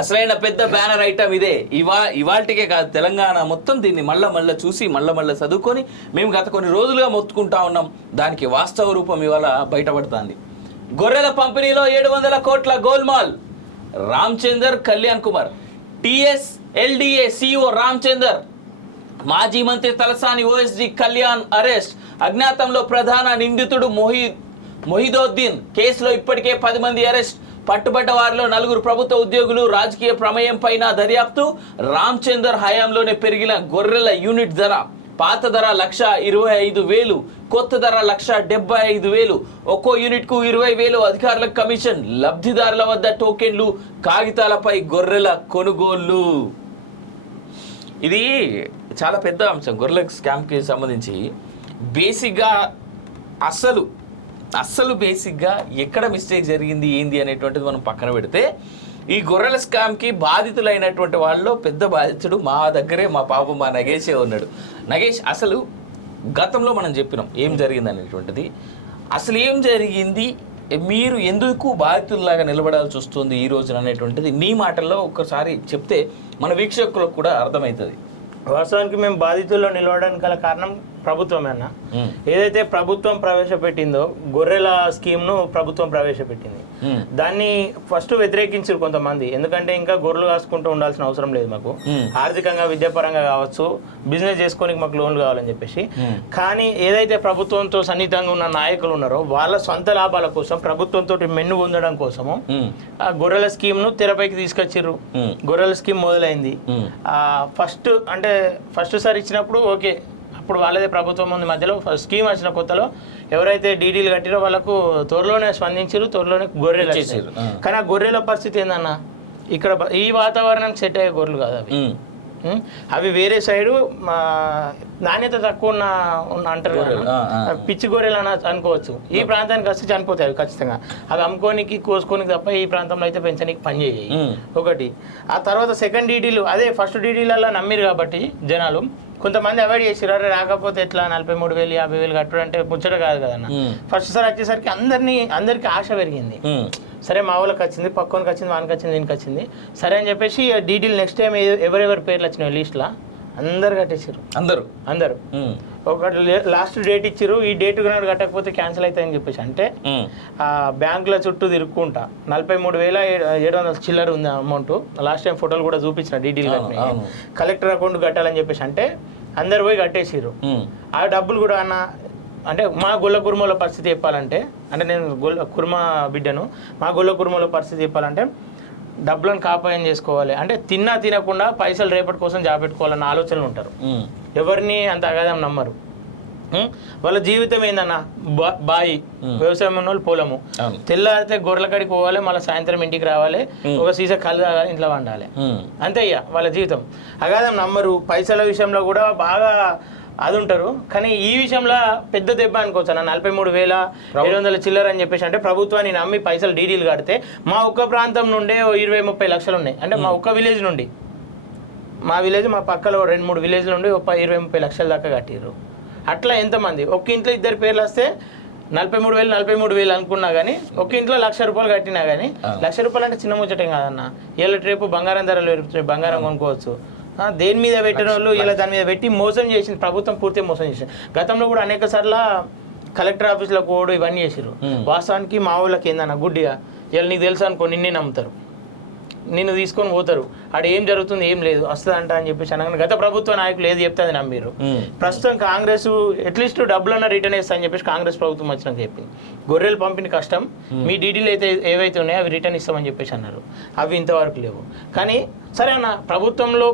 అసలైన పెద్ద banner item ఇదే. ఇవాళకే కాదు, తెలంగాణ మొత్తం దీన్ని మళ్ళా చూసి మళ్ళా చదువుకొని మేము గత కొన్ని రోజులుగా మొత్తుకుంటా ఉన్నాం. దానికి వాస్తవ రూపం ఇవాళ బయటపడుతుంది. గొర్రెల పంపిణీలో 700 కోట్ల గోల్మాల్. రామచందర్, కళ్యాణ్ కుమార్. TSLDA CEO రామచందర్, మాజీ మంత్రి తలసాని OSD కళ్యాణ్ అరెస్ట్. అజ్ఞాతంలో ప్రధాన నిందితుడు మొహిదోద్దీన్. కేసులో ఇప్పటికే 10 మంది అరెస్ట్. పట్టుబడ్డ వారిలో 4 ప్రభుత్వ ఉద్యోగులు. రాజకీయ ప్రమేయం పైన దర్యాప్తు. రామచందర్ హయాంలోనే పెరిగిన గొర్రెల యూనిట్ ధర. పాత ధర 1,25,000, కొత్త ధర 1,75,000. ఒక్కో యూనిట్ కు 20,000 అధికారులకు కమిషన్. లబ్ధిదారుల వద్ద టోకెన్లు, కాగితాలపై గొర్రెల కొనుగోళ్లు. ఇది చాలా పెద్ద అంశం. గొర్రెల స్కామ్కి సంబంధించి బేసిక్గా అస్సలు బేసిక్గా ఎక్కడ మిస్టేక్ జరిగింది ఏంది అనేటువంటిది మనం పక్కన పెడితే, ఈ గొర్రెల స్కామ్కి బాధితులైనటువంటి వాళ్ళలో పెద్ద బాధితుడు మా దగ్గరే మా నగేషే ఉన్నాడు. నగేష్, అసలు గతంలో మనం చెప్పినాం ఏం జరిగింది అనేటువంటిది. అసలు ఏం జరిగింది, మీరు ఎందుకు బాధితుల్లాగా నిలబడాల్సి వస్తుంది ఈ రోజున అనేటువంటిది నీ మాటల్లో ఒక్కసారి చెప్తే మన వీక్షకులకు కూడా అర్థమవుతుంది. వాస్తవానికి మేము బాధితుల్లో నిలవడానికి గల కారణం ప్రభుత్వమే అన్న. ఏదైతే ప్రభుత్వం ప్రవేశపెట్టిందో గొర్రెల స్కీమ్ను ప్రభుత్వం ప్రవేశపెట్టింది, దాన్ని ఫస్ట్ వ్యతిరేకించారు కొంతమంది. ఎందుకంటే ఇంకా గొర్రెలు కాసుకుంటూ ఉండాల్సిన అవసరం లేదు మాకు, ఆర్థికంగా విద్యాపరంగా కావచ్చు, బిజినెస్ చేసుకోనికి మాకు లోన్లు కావాలని చెప్పేసి. కానీ ఏదైతే ప్రభుత్వంతో సన్నిహితంగా ఉన్న నాయకులు ఉన్నారో వాళ్ళ సొంత లాభాల కోసం, ప్రభుత్వంతో మెన్ను పొందడం కోసము ఆ గొర్రెల స్కీమ్ను తెరపైకి తీసుకొచ్చిర్రు. గొర్రెల స్కీమ్ మొదలైంది. ఫస్ట్ సారి ఇచ్చినప్పుడు ఓకే, అప్పుడు వాళ్ళదే ప్రభుత్వం ఉంది. మధ్యలో స్కీమ్ వచ్చిన కొత్తలో ఎవరైతే డీడీలు కట్టిరో వాళ్ళకు త్వరలోనే స్పందించారు, త్వరలోనే గొర్రెలు వచ్చేసారు. కానీ ఆ గొర్రెల పరిస్థితి ఏందన్నా, ఇక్కడ ఈ వాతావరణానికి సెట్ అయ్యే గొర్రెలు కాదు అవి వేరే సైడు నాణ్యత తక్కువ అంటారు కదా, పిచ్చి గొర్రెలు అనుకోవచ్చు. ఈ ప్రాంతానికి వస్తే చనిపోతాయి అవి ఖచ్చితంగా. అవి అమ్ముకోనికి కోసుకోనికి తప్ప ఈ ప్రాంతంలో అయితే పెంచడానికి పని చేయాయి ఒకటి. ఆ తర్వాత సెకండ్ డీడీలు, అదే ఫస్ట్ డీడీలలో నమ్మిరు కాబట్టి జనాలు కొంతమంది అవాయిడ్ చేసారు. అరే రాకపోతే ఎట్లా 43,000 50,000 కట్టడం అంటే ముచ్చట కాదు కదన్న. ఫస్ట్ సారి వచ్చేసరికి అందరికి ఆశ పెరిగింది. సరే మా వాళ్ళకి వచ్చింది, పక్కనకి వచ్చింది, వానికి వచ్చింది, దీనికి వచ్చింది, సరే అని చెప్పేసి డీడీలు నెక్స్ట్ టైం ఎవరెవరి పేర్లు వచ్చినాయి లిస్ట్లో అందరు కట్టేసారు. అందరు ఒకటి లాస్ట్ డేట్ ఇచ్చారు, ఈ డేట్ నాడు కట్టకపోతే క్యాన్సిల్ అవుతాయని చెప్పేసి. అంటే ఆ బ్యాంకుల చుట్టూ తిరుక్కుంటా 43,700 చిల్లర ఉంది అమౌంట్. లాస్ట్ టైం ఫోటోలు కూడా చూపించిన డీడీలు కట్టినాయి. కలెక్టర్ అకౌంట్ కట్టాలని చెప్పేసి అంటే అందరు పోయి కట్టేసారు. ఆ డబ్బులు కూడా అంటే మా గొల్ల కుర్మల పరిస్థితి చెప్పాలంటే, అంటే నేను కుర్మ బిడ్డను, మా గొల్ల కుర్మల పరిస్థితి చెప్పాలంటే డబ్బులను కాపాయం చేసుకోవాలి అంటే తినకుండా పైసలు రేపటి కోసం జాబెట్టుకోవాలన్న ఆలోచనలు ఉంటారు. ఎవరిని అంత అగాధం నమ్మరు. వాళ్ళ జీవితం ఏందన్న, బాయి వ్యవసాయం ఉన్న వాళ్ళు పొలము, తెల్లారితే గొర్రెల కాడికి పోవాలి, మళ్ళీ సాయంత్రం ఇంటికి రావాలి, ఒక సీసా కళ్ళు తాగాలి, ఇంట్లో వండాలి, అంతే ఇక వాళ్ళ జీవితం. అగాధం నమ్మరు. పైసల విషయంలో కూడా బాగా అది ఉంటారు. కానీ ఈ విషయంలో పెద్ద దెబ్బ అనుకోవచ్చు అన్న. 43,700 చిల్లర అని చెప్పేసి అంటే ప్రభుత్వాన్ని నమ్మి పైసలు డీడీలు కడితే మా ఒక్క ప్రాంతం నుండే 20-30 లక్షలు ఉన్నాయి. అంటే మా ఒక్క విలేజ్ నుండి, మా విలేజ్ మా పక్కలో 2-3 విలేజ్ నుండి 20-30 లక్షల దాకా కట్టిర్రు. అట్లా ఎంతమంది ఒక్క ఇంట్లో 2 పేర్లు వస్తే 43,000 అనుకున్నా కానీ ఒక్క ఇంట్లో ₹1,00,000 కట్టినా కానీ ₹1,00,000 అంటే చిన్న ముచ్చటం కాదన్న. ఇలా రేపు బంగారం ధరలు పెరుగుతాయి, బంగారం కొనుక్కోవచ్చు. దేని మీద పెట్టిన వాళ్ళు ఇలా దాని మీద పెట్టి మోసం చేసింది ప్రభుత్వం, పూర్తిగా మోసం చేసింది. గతంలో కూడా అనేక సార్లు కలెక్టర్ ఆఫీస్లో కూడా ఇవన్నీ చేసారు. వాస్తవానికి మా ఊళ్ళకి ఏందన్న గుడ్డిగా ఇలా నీకు తెలుసు అనుకో, నిన్నే నమ్ముతారు, నిన్ను తీసుకొని పోతారు. ఆడ ఏం జరుగుతుంది ఏం లేదు వస్తుందంట అని చెప్పేసి అనగానే గత ప్రభుత్వ నాయకులు ఏది చెప్తే అది నమ్మిరు. ప్రస్తుతం కాంగ్రెస్ అట్లీస్ట్ డబ్బులన్నా రిటర్న్ ఇస్తా అని చెప్పేసి కాంగ్రెస్ ప్రభుత్వం వచ్చినాక చెప్పింది. గొర్రెలు పంపిణీ కష్టం, మీ డీడీలు అయితే ఏవైతే ఉన్నాయో అవి రిటర్న్ ఇస్తామని చెప్పేసి అన్నారు. అవి ఇంతవరకు లేవు. కానీ సరే అన్న,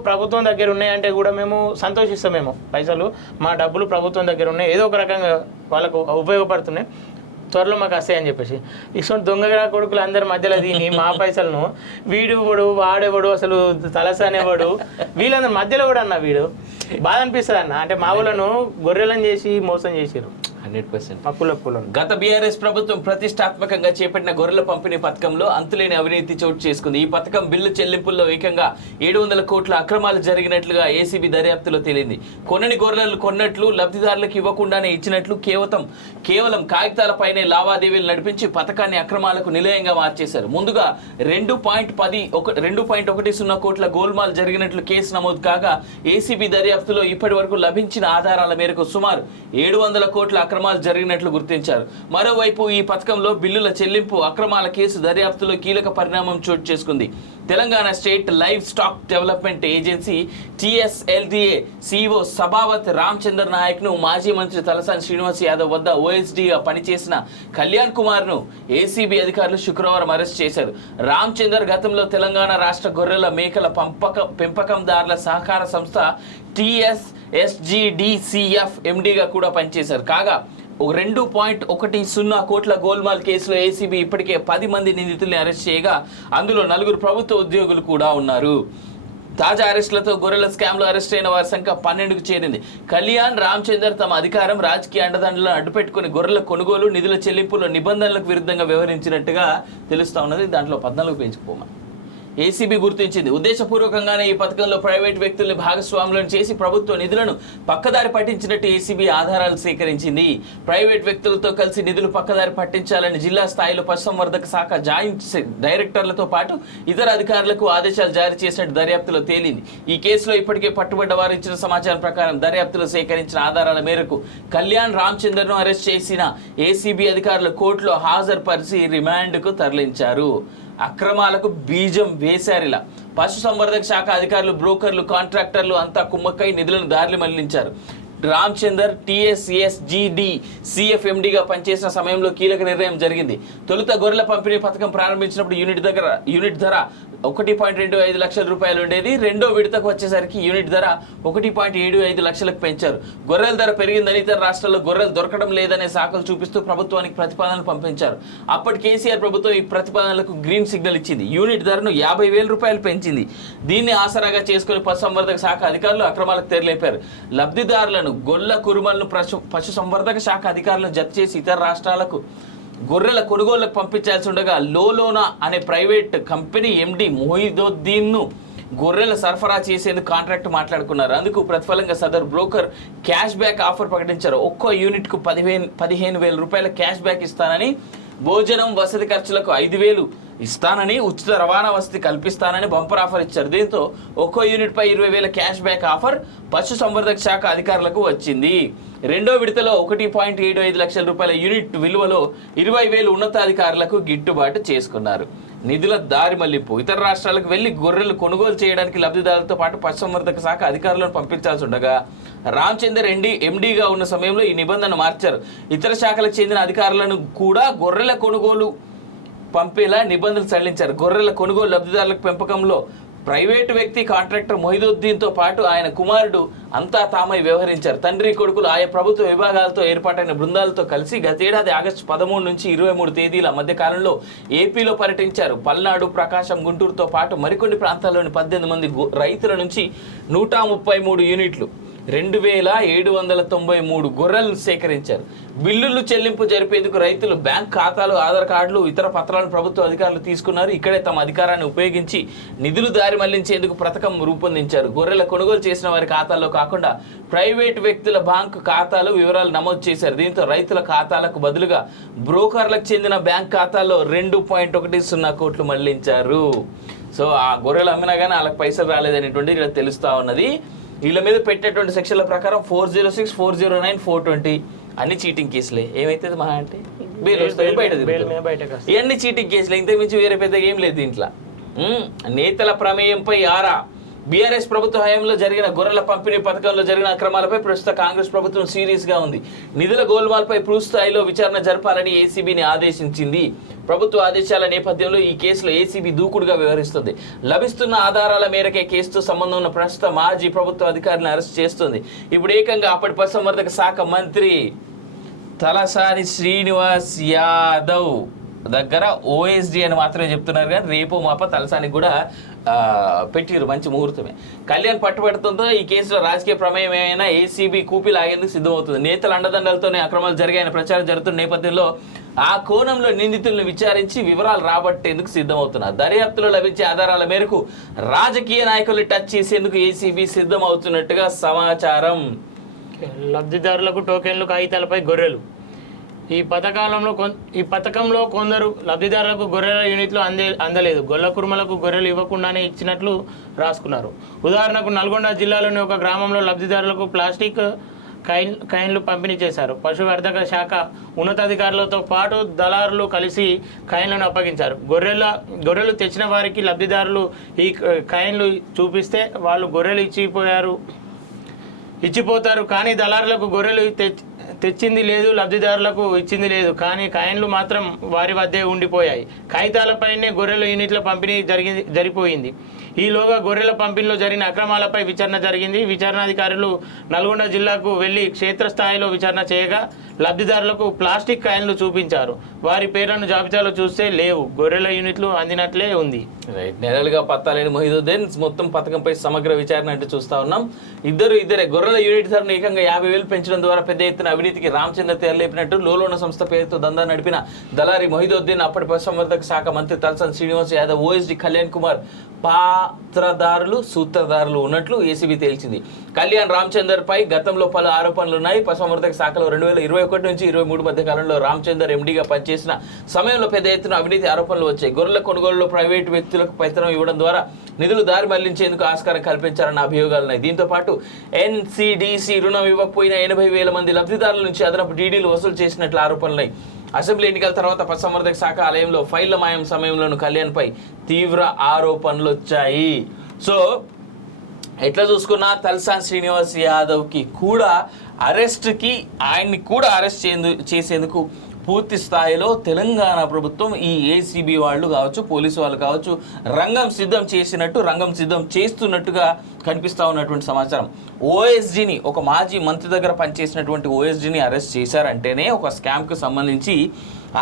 ప్రభుత్వం దగ్గర ఉన్నాయంటే కూడా మేము సంతోషిస్తామేమో. పైసలు మా డబ్బులు ప్రభుత్వం దగ్గర ఉన్నాయి, ఏదో ఒక రకంగా వాళ్ళకు ఉపయోగపడుతున్నాయి, త్వరలో మాకు వస్తాయని చెప్పేసి. ఇటువంటి దొంగ కొడుకులు అందరి మధ్యలో దీని మా పైసలను వీడువాడు వాడేవాడు అసలు తలసానేవాడు వీళ్ళందరి మధ్యలో కూడా అన్న వీడు బాధ అనిపిస్తుంది అన్న. అంటే మా ఊళ్ళను గొర్రెలను చేసి మోసం చేసారు. 100%. అప్పుల పొలం. గత బీఆర్ఎస్ ప్రభుత్వం ప్రతిష్టాత్మకంగా చేపట్టిన గొర్రెల పంపిణీ పథకంలో అంతులేని అవినీతి చోటు చేసుకుంది. ఈ పథకం బిల్లు చెల్లింపుల్లో ఏకంగా 700 కోట్ల అక్రమాలు జరిగినట్లుగా ఏసీబీ దర్యాప్తులో తేలింది. కొన్నని గొర్రెలు కొన్నట్లు, లబ్ధిదారులకు ఇవ్వకుండానే ఇచ్చినట్లు కేవలం కాగితాలపైనే లావాదేవీలు నడిపించి పథకాన్ని అక్రమాలకు నిలయంగా మార్చేశారు. ముందుగా 2.10 కోట్ల గోల్మాల్ జరిగినట్లు కేసు నమోదు కాగా ఏసీబీ దర్యాప్తులో ఇప్పటి వరకు లభించిన ఆధారాల మేరకు సుమారు 700 కోట్ల అక్రమాలు జరిగినట్లు గుర్తించారు. మరోవైపు ఈ పథకంలో బిల్లుల చెల్లింపు అక్రమాల కేసు దర్యాప్తులో కీలక పరిణామం చోటు చేసుకుంది. Telangana state livestock development agency TSLDA CEO Sabavath Ramachander Nayak ను మాజీ మంత్రి తలసాని శ్రీనివాస్ యాదవ్ వద్ద OSDగా పనిచేసిన కళ్యాణ్ కుమార్ ను ఏసీబీ అధికారులు శుక్రవారం అరెస్ట్ చేశారు. రామచందర్ గతంలో తెలంగాణ రాష్ట్ర గొర్రెల మేకల పెంపకందారుల సహకార సంస్థ TSSGDCF MDగా కూడా పనిచేశారు. కాగా 2.10 కోట్ల గోల్మాల్ కేసులో ఏసీబీ ఇప్పటికే 10 మంది నిందితుల్ని అరెస్ట్ చేయగా అందులో 4 ప్రభుత్వ ఉద్యోగులు కూడా ఉన్నారు. తాజా అరెస్టులతో గొర్రెల స్కామ్లో అరెస్ట్ అయిన వారి సంఖ్య 12కు చేరింది. కళ్యాణ్, రామచందర్ తమ అధికారం, రాజకీయ అండదండలను అడ్డుపెట్టుకుని గొర్రెల కొనుగోలు, నిధుల చెల్లింపులో నిబంధనలకు విరుద్ధంగా వ్యవహరించినట్టుగా తెలుస్తా ఉన్నది. దాంట్లో 14 పెంచుకోమని ఏసీబీ గుర్తించింది. ఉద్దేశపూర్వకంగానే ఈ పథకంలో ప్రైవేట్ వ్యక్తుల్ని భాగస్వాములను చేసి ప్రభుత్వ నిధులను పక్కదారి పట్టించినట్టు ఏసీబీ ఆధారాలు సేకరించింది. ప్రైవేట్ వ్యక్తులతో కలిసి నిధులు పక్కదారి పట్టించాలని జిల్లా స్థాయిలో పశుసంవర్ధక శాఖ జాయింట్ డైరెక్టర్లతో పాటు ఇతర అధికారులకు ఆదేశాలు జారీ చేసినట్టు దర్యాప్తులో తేలింది. ఈ కేసులో ఇప్పటికే పట్టుబడ్డ వారు ఇచ్చిన సమాచారం ప్రకారం దర్యాప్తులో సేకరించిన ఆధారాల మేరకు కళ్యాణ్, రామచందర్ను అరెస్ట్ చేసిన ఏసీబీ అధికారులు కోర్టులో హాజరుపరిచి రిమాండ్కు తరలించారు. అక్రమాలకు బీజం వేశారిలా పశుసంవర్ధక శాఖ అధికారులు, బ్రోకర్లు, కాంట్రాక్టర్లు అంతా కుమ్మక్కై నిధులను దారిలు మళ్లించారు. రామచందర్ TSSGDCF MDగా పనిచేసిన సమయంలో కీలక నిర్ణయం జరిగింది. తొలుత గొర్రెల పంపిణీ పథకం ప్రారంభించినప్పుడు యూనిట్ ధర 1.25 లక్షల రూపాయలు ఉండేది. రెండో విడతకు వచ్చేసరికి యూనిట్ ధర 1.75 లక్షలకు పెంచారు. గొర్రెల ధర పెరిగిందని ఇతర రాష్ట్రాల్లో గొర్రెలు దొరకడం లేదనే సాకులు చూపిస్తూ ప్రభుత్వానికి ప్రతిపాదనలు పంపించారు. అప్పటి కేసీఆర్ ప్రభుత్వం ఈ ప్రతిపాదనలకు గ్రీన్ సిగ్నల్ ఇచ్చింది. యూనిట్ ధరను 50,000 రూపాయలు పెంచింది. దీన్ని ఆసరాగా చేసుకుని పశుసంవర్ధక శాఖ అధికారులు అక్రమాలకు తెరలేపారు. లబ్ధిదారులను గొల్ల కురుమలను పశుసంవర్ధక శాఖ అధికారులను జత చేసి ఇతర రాష్ట్రాలకు గొర్రెల కొనుగోళ్లకు పంపించాల్సి ఉండగా లోలోనా అనే ప్రైవేట్ కంపెనీ MD మొహిదుద్దీన్ ను గొర్రెల సరఫరా చేసేందుకు కాంట్రాక్ట్ మాట్లాడుకున్నారు. అందుకు ప్రతిఫలంగా సదరు బ్రోకర్ క్యాష్ బ్యాక్ ఆఫర్ ప్రకటించారు. ఒక్కో యూనిట్ కు 15,000 రూపాయల క్యాష్ బ్యాక్ ఇస్తానని, భోజనం, వసతి ఖర్చులకు 5,000 ఇస్తానని, ఉచిత రవాణా వసతి కల్పిస్తానని బంపర్ ఆఫర్ ఇచ్చారు. దీంతో ఒక్కో యూనిట్ పై 20,000 క్యాష్ బ్యాక్ ఆఫర్ పశుసంవర్ధక శాఖ అధికారులకు వచ్చింది. రెండో విడతలో 1.75 లక్షల రూపాయల యూనిట్ విలువలో 20,000 ఉన్నతాధికారులకు గిట్టుబాటు చేసుకున్నారు. నిధుల దారి మళ్లింపు ఇతర రాష్ట్రాలకు వెళ్లి గొర్రెలు కొనుగోలు చేయడానికి లబ్ధిదారులతో పాటు పశుసంవర్ధక శాఖ అధికారులను పంపించాల్సి ఉండగా రామచందర్ MDగా ఉన్న సమయంలో ఈ నిబంధన మార్చారు. ఇతర శాఖలకు చెందిన అధికారులను కూడా గొర్రెల కొనుగోలు పంపేలా నిబంధనలు సడలించారు. గొర్రెల కొనుగోలు లబ్ధిదారులకు పెంపకంలో ప్రైవేటు వ్యక్తి కాంట్రాక్టర్ మొహిదుద్దీన్తో పాటు ఆయన కుమారుడు అంతా తామై వ్యవహరించారు. తండ్రి, కొడుకులు ఆయా ప్రభుత్వ విభాగాలతో ఏర్పాటైన బృందాలతో కలిసి గతేడాది ఆగస్టు 13 నుంచి 23 తేదీల మధ్య కాలంలో ఏపీలో పర్యటించారు. పల్నాడు, ప్రకాశం, గుంటూరుతో పాటు మరికొన్ని ప్రాంతాల్లోని 18 మంది రైతుల నుంచి 133 యూనిట్లు 2,793 గొర్రెలను సేకరించారు. బిల్లులు చెల్లింపు జరిపేందుకు రైతులు బ్యాంక్ ఖాతాలు, ఆధార్ కార్డులు, ఇతర పత్రాలను ప్రభుత్వ అధికారులు తీసుకున్నారు. ఇక్కడే తమ అధికారాన్ని ఉపయోగించి నిధులు దారి మళ్లించేందుకు పథకం రూపొందించారు. గొర్రెల కొనుగోలు చేసిన వారి ఖాతాల్లో కాకుండా ప్రైవేటు వ్యక్తుల బ్యాంకు ఖాతాలు వివరాలు నమోదు చేశారు. దీంతో రైతుల ఖాతాలకు బదులుగా బ్రోకర్లకు చెందిన బ్యాంక్ ఖాతాల్లో 2.10 కోట్లు మళ్లించారు. సో ఆ గొర్రెలు అమ్మినా కానీ వాళ్ళకి పైసలు రాలేదనేటువంటి ఇక్కడ తెలుస్తా ఉన్నది. వీళ్ళ మీద పెట్టేటువంటి సెక్షన్ల ప్రకారం 406, 409, 420 అన్ని చీటింగ్ కేసులే. ఏమైతే మహా అంటే ఇవన్నీ చీటింగ్ కేసులే. ఇంతకు మించి వేరే పెద్దగా ఏం లేదు దీంట్లో. నేతల ప్రమేయంపై ఆరా. బీఆర్ఎస్ ప్రభుత్వ హయాంలో జరిగిన గొర్రెల పంపిణీ పథకంలో జరిగిన అక్రమాలపై ప్రస్తుత కాంగ్రెస్ ప్రభుత్వం సీరియస్గా ఉంది. నిధుల గోల్మాల్పై పూర్తి స్థాయిలో విచారణ జరపాలని ఏసీబీని ఆదేశించింది. ప్రభుత్వ ఆదేశాల నేపథ్యంలో ఈ కేసులో ఏసీబీ దూకుడుగా వ్యవహరిస్తుంది. లభిస్తున్న ఆధారాల మేరకే కేసుతో సంబంధం ఉన్న ప్రస్తుత మాజీ ప్రభుత్వ అధికారులను అరెస్ట్ చేస్తుంది. ఇప్పుడు ఏకంగా అప్పటి పశుసంవర్ధక శాఖ మంత్రి తలసాని శ్రీనివాస్ యాదవ్ దగ్గర ఓఎస్డి అని మాత్రమే చెప్తున్నారు, కానీ రేపు మాప తలసానికి కూడా పెట్టిరు, మంచి ముహూర్తమే. కళ్యాణ్ పట్టుబడుతుందో ఈ కేసులో రాజకీయ ప్రమేయం ఏమైనా ఏసీబీ కూపి లాగేందుకు సిద్ధమవుతుంది. నేతల అండదండలతోనే అక్రమాలు జరిగాయని ప్రచారం జరుగుతున్న నేపథ్యంలో ఆ కోణంలో నిందితులను విచారించి వివరాలు రాబట్టేందుకు సిద్ధమవుతున్నారు. దర్యాప్తులో లభించే ఆధారాల మేరకు రాజకీయ నాయకులు టచ్ చేసేందుకు ఏసీబీ సిద్ధమవుతున్నట్టుగా సమాచారం. లబ్ధిదారులకు టోకెన్లు, కాగితాలపై గొర్రెలు. ఈ పథకంలో కొందరు లబ్ధిదారులకు గొర్రెల యూనిట్లు అందలేదు. గొల్ల కుర్మలకు గొర్రెలు ఇవ్వకుండానే ఇచ్చినట్లు రాసుకున్నారు. ఉదాహరణకు నల్గొండ జిల్లాలోని ఒక గ్రామంలో లబ్ధిదారులకు ప్లాస్టిక్ కాయిన్లు పంపిణీ చేశారు. పశువర్ధక శాఖ ఉన్నతాధికారులతో పాటు దళారులు కలిసి కాయిన్లను అప్పగించారు. గొర్రెలు తెచ్చిన వారికి లబ్ధిదారులు ఈ కాయిన్లు చూపిస్తే వాళ్ళు గొర్రెలు ఇచ్చిపోతారు. కానీ దళారులకు గొర్రెలు తెచ్చింది లేదు, లబ్ధిదారులకు ఇచ్చింది లేదు. కానీ కాయిన్లు మాత్రం వారి వద్దే ఉండిపోయాయి. కాగితాలపైనే గొర్రెల యూనిట్ల పంపిణీ జరిపోయింది. ఈలోగా గొర్రెల పంపిణీలో జరిగిన అక్రమాలపై విచారణ జరిగింది. విచారణాధికారులు నల్గొండ జిల్లాకు వెళ్లి క్షేత్రస్థాయిలో విచారణ చేయగా లబ్ధిదారులకు ప్లాస్టిక్ కాయిన్లు చూపించారు. వారి పేర్లను జాబితాలో చూస్తే లేవు. గొర్రెల యూనిట్లు అందినట్లే ఉంది. రైట్, నెలలుగా పత్తాలేని మొహిదుద్దీన్ మొత్తం పథకంపై సమగ్ర విచారణ అంటే చూస్తా ఉన్నాం. ఇద్దరే గొర్రెల యూనిట్ ధరను ఏకంగా 50,000 పెంచడం ద్వారా పెద్ద ఎత్తున అవినీతికి రామచంద్ర తెరలేపినట్టు లోలోన సంస్థ పేరుతో దందా నడిపిన దళారి మొహిదుద్దీన్ అప్పటి పశుసంవర్ధక శాఖ మంత్రి తలసాని శ్రీనివాస్ యాదవ్, ఓఎస్డి కళ్యాణ్ కుమార్ పాత్రదారులు, సూత్రధారులు ఉన్నట్లు ఏసీబీ తేల్చింది. కళ్యాణ్ రామచందర్ పై గతంలో పలు ఆరోపణలు ఉన్నాయి. పశుసంవర్ధక శాఖలో 2021 నుంచి 23 మధ్య కాలంలో రామచందర్ ఎండీగా పనిచేసిన సమయంలో పెద్ద ఎత్తున అవినీతి ఆరోపణలు వచ్చాయి. గొర్రెల కొనుగోలులో ప్రైవేటు వ్యక్తులకు పెత్తనం ఇవ్వడం ద్వారా నిధులు దారి మళ్లించేందుకు ఆస్కారం కల్పించారన్న అభియోగాలున్నాయి. దీంతో పాటు ఎన్సీడీసీ రుణం ఇవ్వకపోయిన 80,000 మంది లబ్ధిదారుల నుంచి అదనపు డీడీలు వసూలు చేసినట్లు ఆరోపణలున్నాయి. అసెంబ్లీ ఎన్నికల తర్వాత పశుసంవర్ధక శాఖ ఆలయంలో ఫైళ్ల మాయం సమయంలోనూ కళ్యాణ్ పై తీవ్ర ఆరోపణలు వచ్చాయి. సో ఎట్లా చూసుకున్నా తలసాని శ్రీనివాస్ యాదవ్కి కూడా ఆయన్ని కూడా అరెస్ట్ చేసేందుకు పూర్తి స్థాయిలో తెలంగాణ ప్రభుత్వం ఈ ఏసీబీ వాళ్ళు కావచ్చు, పోలీసు వాళ్ళు కావచ్చు, రంగం సిద్ధం చేస్తున్నట్టుగా కనిపిస్తూ ఉన్నటువంటి సమాచారం. ఓఎస్డీని, ఒక మాజీ మంత్రి దగ్గర పనిచేసినటువంటి ఓఎస్డీని అరెస్ట్ చేశారంటేనే ఒక స్కామ్కి సంబంధించి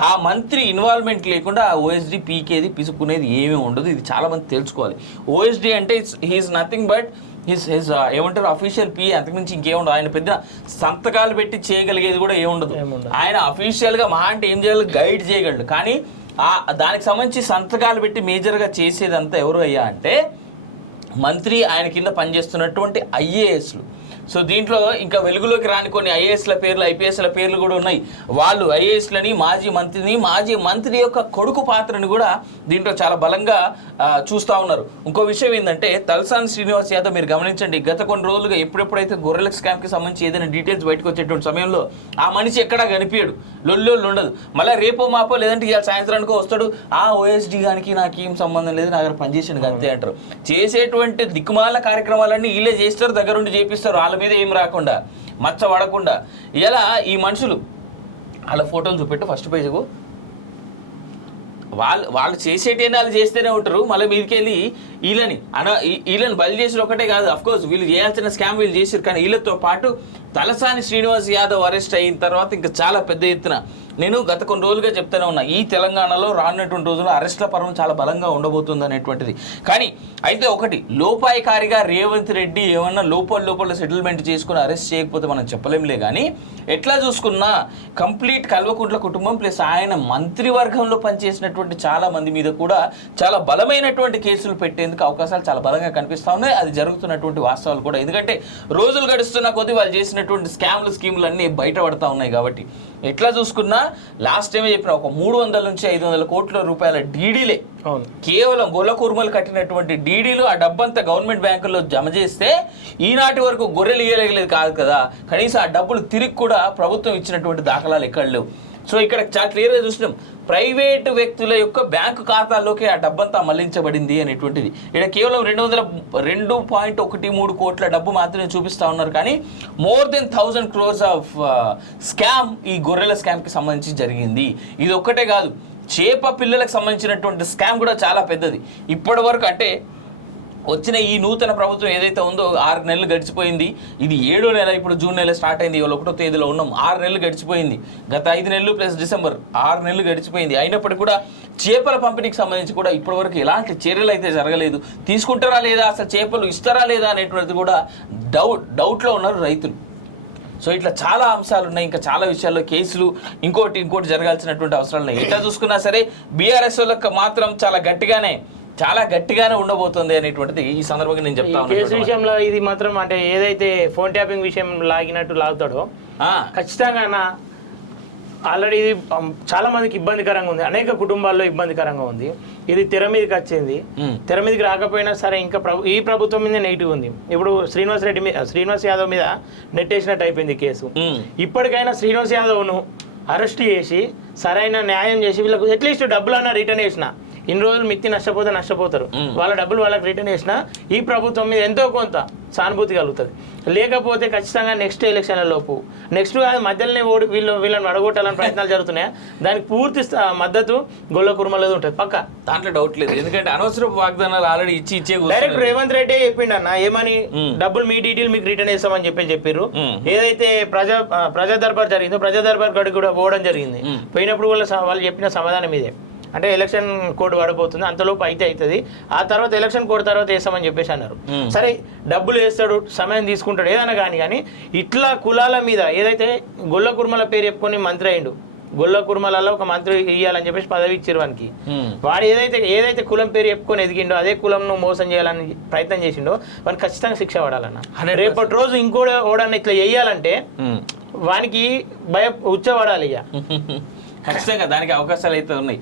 ఆ మంత్రి ఇన్వాల్వ్మెంట్ లేకుండా ఆ ఓఎస్డీ పీకేది పిసుకునేది ఏమీ ఉండదు. ఇది చాలామంది తెలుసుకోవాలి. ఓఎస్డీ అంటే హీఈస్ నథింగ్ బట్ హిస్ ఏమంటారు అఫీషియల్ పీ, అంతకుమించి ఇంకేముండదు. ఆయన పెద్ద సంతకాలు పెట్టి చేయగలిగేది కూడా ఏముండదు. ఆయన అఫీషియల్గా మహా అంటే ఏం చేయాలి, గైడ్ చేయగలడు. కానీ దానికి సంబంధించి సంతకాలు పెట్టి మేజర్గా చేసేదంతా ఎవరు అయ్యా అంటే మంత్రి, ఆయన కింద పనిచేస్తున్నటువంటి ఐఏఎస్లు. సో దీంట్లో ఇంకా వెలుగులోకి రాని కొన్ని ఐఏఎస్ల పేర్లు, ఐపీఎస్ల పేర్లు కూడా ఉన్నాయి. వాళ్ళు ఐఏఎస్లని, మాజీ మంత్రి యొక్క కొడుకు పాత్రని కూడా దీంట్లో చాలా బలంగా చూస్తూ ఉన్నారు. ఇంకో విషయం ఏంటంటే తలసాని శ్రీనివాస్ యాదవ్ మీరు గమనించండి, గత కొన్ని రోజులుగా ఎప్పుడెప్పుడైతే గొర్రెల స్కామ్కి సంబంధించి ఏదైనా డీటెయిల్స్ బయటకు వచ్చేటువంటి సమయంలో ఆ మనిషి ఎక్కడా కనిపించడు, లొల్లు ఉండదు. మళ్ళీ రేపో మాపో లేదంటే ఇవాళ సాయంత్రానికో వస్తాడు, ఆ ఓఎస్డీ గానికి నాకేం సంబంధం లేదు, నా దగ్గర పనిచేసాను అంతే అంటారు. చేసేటువంటి దిక్కుమాల కార్యక్రమాలన్నీ వీళ్ళే చేస్తారు, దగ్గరుండి చేపిస్తారు, వాళ్ళ మీద ఏం రాకుండా, మచ్చ పడకుండా. ఇలా ఈ మనుషులు వాళ్ళ ఫోటోలు చూపెట్టు ఫస్ట్ పేజ్కు, వాళ్ళు చేసేటైనా వాళ్ళు చేస్తూనే ఉంటారు. మళ్ళీ మీదకి వెళ్ళి వీళ్ళని బలి చేసిన ఒకటే కాదు, అఫ్కోర్స్ వీళ్ళు చేయాల్సిన స్కామ్ వీళ్ళు చేశారు. కానీ వీళ్ళతో పాటు తలసాని శ్రీనివాస్ యాదవ్ అరెస్ట్ అయిన తర్వాత ఇంకా చాలా పెద్ద ఎత్తున నేను గత కొన్ని రోజులుగా చెప్తూనే ఉన్నా, ఈ తెలంగాణలో రానున్నటువంటి రోజుల్లో అరెస్ట్ల పర్వం చాలా బలంగా ఉండబోతుంది అనేటువంటిది. కానీ అయితే ఒకటి, లోపాయికారిగా రేవంత్ రెడ్డి ఏమన్నా లోపల సెటిల్మెంట్ చేసుకుని అరెస్ట్ చేయకపోతే మనం చెప్పలేంలే. కానీ ఎట్లా చూసుకున్నా కంప్లీట్ కల్వకుంట్ల కుటుంబం ప్లస్ ఆయన మంత్రివర్గంలో పనిచేసినటువంటి చాలా మంది మీద కూడా చాలా బలమైనటువంటి కేసులు పెట్టేందుకు అవకాశాలు చాలా బలంగా కనిపిస్తూ ఉన్నాయి. అది జరుగుతున్నటువంటి వాస్తవాలు కూడా, ఎందుకంటే రోజులు గడుస్తున్న కొద్దీ వాళ్ళు చేసినటువంటి స్కీములు అన్నీ బయటపడతా ఉన్నాయి. కాబట్టి ఎట్లా చూసుకున్నా లాస్ట్ టైమే చెప్పిన ఒక 300 నుంచి 500 కోట్ల రూపాయల డీడీలే, కేవలం గొల్ల కుర్మలు కట్టినటువంటి డీడీలు, ఆ డబ్బంతా గవర్నమెంట్ బ్యాంకుల్లో జమ చేస్తే ఈనాటి వరకు గొర్రెలు ఇయ్యలేదు కాదు కదా, కనీసం ఆ డబ్బులు తిరిగి కూడా ప్రభుత్వం ఇచ్చినటువంటి దాఖలాలు ఎక్కడ లేవు. సో ఇక్కడ చాలా క్లియర్గా చూసినాం, ప్రైవేటు వ్యక్తుల యొక్క బ్యాంకు ఖాతాల్లోకి ఆ డబ్బంతా మళ్లించబడింది అనేటువంటిది. ఇక్కడ కేవలం 202.13 కోట్ల డబ్బు మాత్రమే చూపిస్తూ ఉన్నారు. కానీ more than 1000 crores of scam ఈ గొర్రెల స్కామ్కి సంబంధించి జరిగింది. ఇది ఒక్కటే కాదు, చేప పిల్లలకు సంబంధించినటువంటి స్కామ్ కూడా చాలా పెద్దది. ఇప్పటి వరకు అంటే వచ్చిన ఈ నూతన ప్రభుత్వం ఏదైతే ఉందో 6 నెలలు గడిచిపోయింది. ఇది 7వ నెల, ఇప్పుడు జూన్ నెల స్టార్ట్ అయింది, ఇవాళ 1వ తేదీలో ఉన్నాం. 6 నెలలు గడిచిపోయింది. గత 5 నెలలు ప్లస్ డిసెంబర్ 6 నెలలు గడిచిపోయింది. అయినప్పటికీ కూడా చేపల పంపిణీకి సంబంధించి కూడా ఇప్పటివరకు ఎలాంటి చర్యలు అయితే జరగలేదు. తీసుకుంటారా లేదా, అసలు చేపలు ఇస్తారా లేదా అనేటువంటిది కూడా డౌట్లో ఉన్నారు రైతులు. సో ఇట్లా చాలా అంశాలు ఉన్నాయి, ఇంకా చాలా విషయాల్లో కేసులు ఇంకోటి జరగాల్సినటువంటి అవసరాలు ఉన్నాయి. ఎట్లా చూసుకున్నా సరే బీఆర్ఎస్ వాళ్ళకి మాత్రం చాలా గట్టిగానే ఉండబోతుంది అనేటువంటిది ఈ సందర్భంగా నేను చెప్తా ఉన్నాను. కేసు విషయంలో ఇది మాత్రం అంటే ఏదైతే ఫోన్ ట్యాపింగ్ విషయం లాగుతాడో ఖచ్చితంగా ఆల్రెడీ ఇది చాలా మందికి ఇబ్బందికరంగా ఉంది, అనేక కుటుంబాల్లో ఇబ్బందికరంగా ఉంది. ఇది తెర మీదకి వచ్చింది, తెర మీదకి రాకపోయినా సరే ఇంకా ఈ ప్రభుత్వం మీద నెగిటివ్ ఉంది. ఇప్పుడు శ్రీనివాస్ యాదవ్ మీద నెట్టేసినట్టు అయిపోయింది కేసు. ఇప్పటికైనా శ్రీనివాస్ యాదవ్ను అరెస్ట్ చేసి సరైన న్యాయం చేసి వీళ్ళకు అట్లీస్ట్ డబ్బులు అన్నా రిటర్న్ చేసిన, ఇన్ని రోజులు మిత్తి నష్టపోతారు, వాళ్ళ డబ్బులు వాళ్ళకి రిటర్న్ చేసినా ఈ ప్రభుత్వం మీద ఎంతో కొంత సానుభూతి కలుగుతుంది. లేకపోతే ఖచ్చితంగా నెక్స్ట్ ఎలక్షన్ల లోపు నెక్స్ట్ మధ్యలోనే వీళ్ళని అడగొట్టాలని ప్రయత్నాలు జరుగుతున్నాయి. దానికి పూర్తి మద్దతు గొల్ల కుర్మలది ఉంటుంది పక్క, దాంట్లో డౌట్ లేదు. ఎందుకంటే అనవసరపు వాగ్దానాలు ఆల్రెడీ ఇచ్చే డైరెక్ట్ రేవంత్ రెడ్డి చెప్పిండు అన్న, ఏమని డబ్బులు మీ డీటెయిల్ మీకు రిటర్న్ చేస్తామని చెప్పారు. ఏదైతే ప్రజా దర్బార్ జరిగిందో ప్రజా దర్బార్ గడికి కూడా పోవడం జరిగింది. పోయినప్పుడు వాళ్ళు చెప్పిన సమాధానం ఇదే, అంటే ఎలక్షన్ కోడ్ పడిపోతుంది, అంతలోపు అయితే అవుతుంది, ఆ తర్వాత ఎలక్షన్ కోడ్ తర్వాత వేస్తామని చెప్పేసి అన్నారు. సరే డబ్బులు వేస్తాడు, సమయం తీసుకుంటాడు, ఏదైనా కానీ ఇట్లా కులాల మీద ఏదైతే గొల్ల కుర్మల పేరు చెప్పుకొని మంత్రి అయిండు, గొల్ల కుర్మలలో ఒక మంత్రి ఇయ్యాలని చెప్పేసి పదవి ఇచ్చారు వానికి. వాడు ఏదైతే కులం పేరు చెప్పుకొని ఎదిగిండో అదే కులంను మోసం చేయాలని ప్రయత్నం చేసిండో వానికి ఖచ్చితంగా శిక్ష పడాలన్న. రేపటి రోజు ఇంకోటి ఓడన్నా ఇట్లా వేయాలంటే వానికి భయం ఉచ్చబడాలి. ఇక ఖచ్చితంగా దానికి అవకాశాలు అయితే ఉన్నాయి.